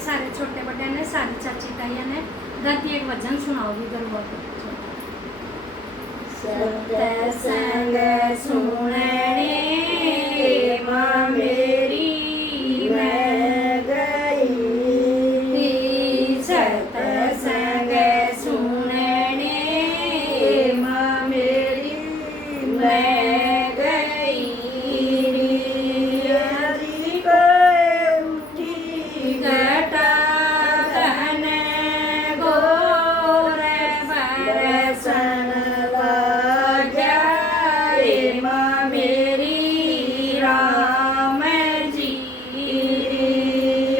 सारे छोटे बड़े ने सारी चाची ताइया ने दादी एक भजन सुनाओ भी गरबा को। सत्संग सुनने माँ मेरी मैं गई, सत्संग सुनने माँ मेरी मैं गई, हरि को उठी घटा घन घोर बरसन लाग्या, माँ मेरी राम जी,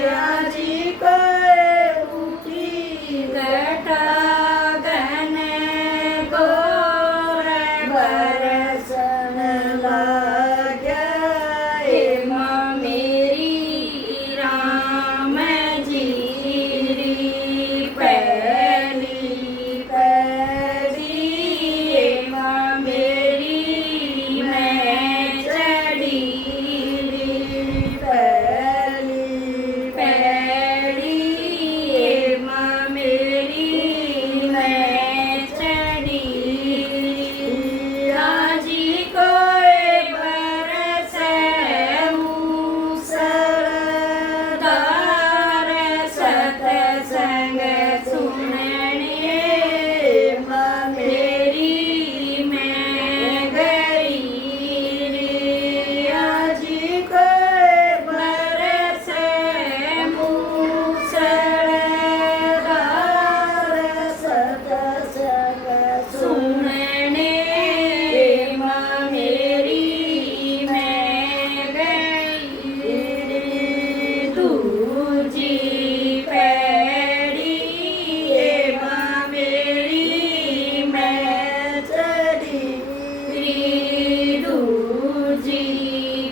हरि को उठी घटा घन घोर बरसन लाग्या, माँ मेरी राम जी, पहली पहली माँ मेरी मैं चढ़ी, पहली पहली माँ मेरी मैं चढ़ी, आजी कोई बरसे मूसलधार, सत्संग सुनने माँ मेरी मैं गई, आजी कोई बरसे मूसलधार, सत्संग सुनने माँ मेरी मैं गई, दूजी पैड़ी माँ मेरी मैं चढ़ी, दूजी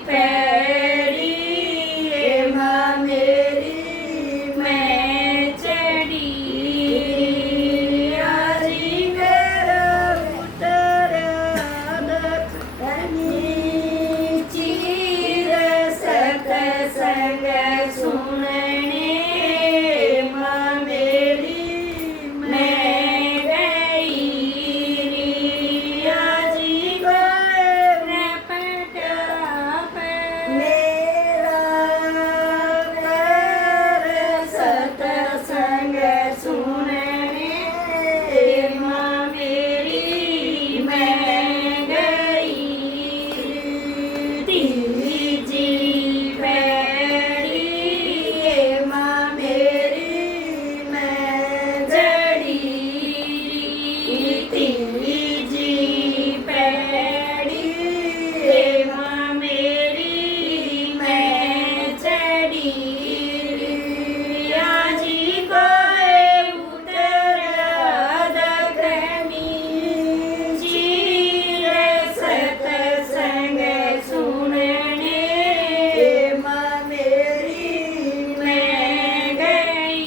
पैड़ी माँ मेरी मैं चढ़ी, हरि मेरा चीर सत्संग सुनने माँ मेरी मैं गई, आजी गोर पटाप मेरा कर, सत्संग सुनने माँ मेरी मैं गई, तीजी पैड़ी माँ मेरी मैं चढ़ी, तीजी पैड़ी माँ मेरी मैं चढ़ी, आजी कोई उतरा दखनी चीर, सत्संग सुनने माँ मेरी मैं गई,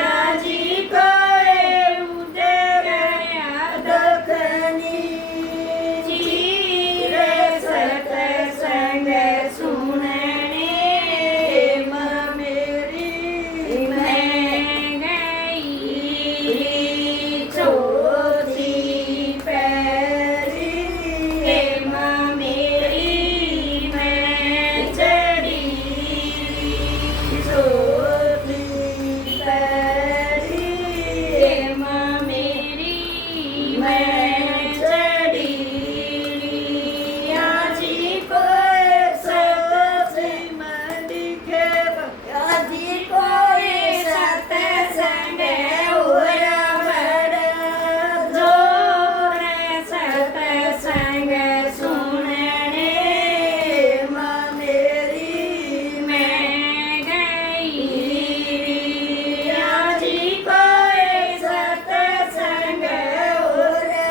आजी कोई उतरा दखनी चीर, सत्संग सुनने माँ मेरी मैं गई, चौथी पैड़ी माँ मेरी मैं चढ़ी, चौथी पैड़ी माँ मेरी मैं चढ़ी, आजी कोई सत्संग दिखे, आजी कोई सत्संग होया बड़ा जोर, सत्संग सुनने माँ मेरी मैं गई, आजी कोई सत्संग होया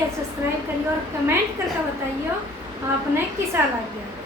शेयर सब्सक्राइब करिए और कमेंट करके बताइए आपने कैसा लग गया।